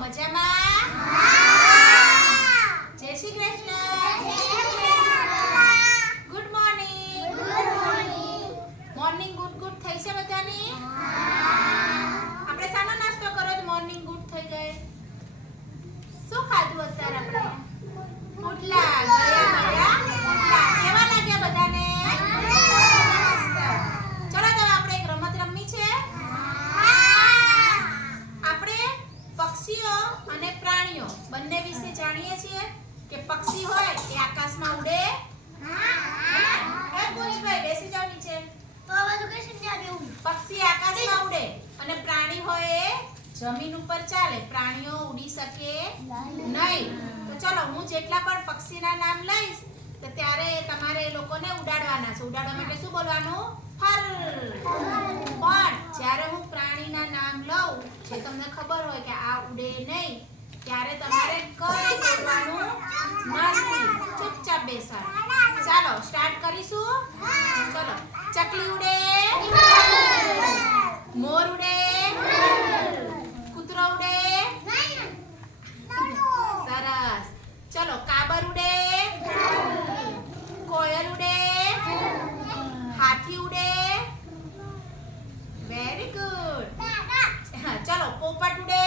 મજામાં? જય Shri Krishna. Good morning morning good good થઈ છે બધાની? આપણે સાનો નાસ્તો કરો મોર્નિંગ ગુડ થઈ ગયે શું ખાધું અત્યારે આપણે? રોટલા બંને વિશે જાણીએ છીએ કે પક્ષી હોય એ આકાશમાં ઉડે હા પુનિતભાઈ બેસી જાવ નીચે પક્ષી આકાશમાં ઉડે અને પ્રાણી હોય એ જમીન ઉપર ચાલે પ્રાણીઓ ઉડી શકે નહીં તો ચલો હું જેટલા પણ પક્ષીના નામ લઈશ તો ત્યારે તમારે એ લોકોને ઉડાડવાના છે ઉડાડવા માટે શું બોલવાનું ફર ખબર હોય કે આ ઉડે નહીં, ત્યારે તમારે કઈ કરવાનું નથી. ચૂપચાપ બેસવાનું ચાલો સ્ટાર્ટ કરીશું? ચલો. ચકલી ઉડે, મોર ઉડે, કૂતરો ઉડે. સરસ. ચલો, કાબર ઉડે, કોયલ ઉડે, હાથી ઉડે 老包发出来。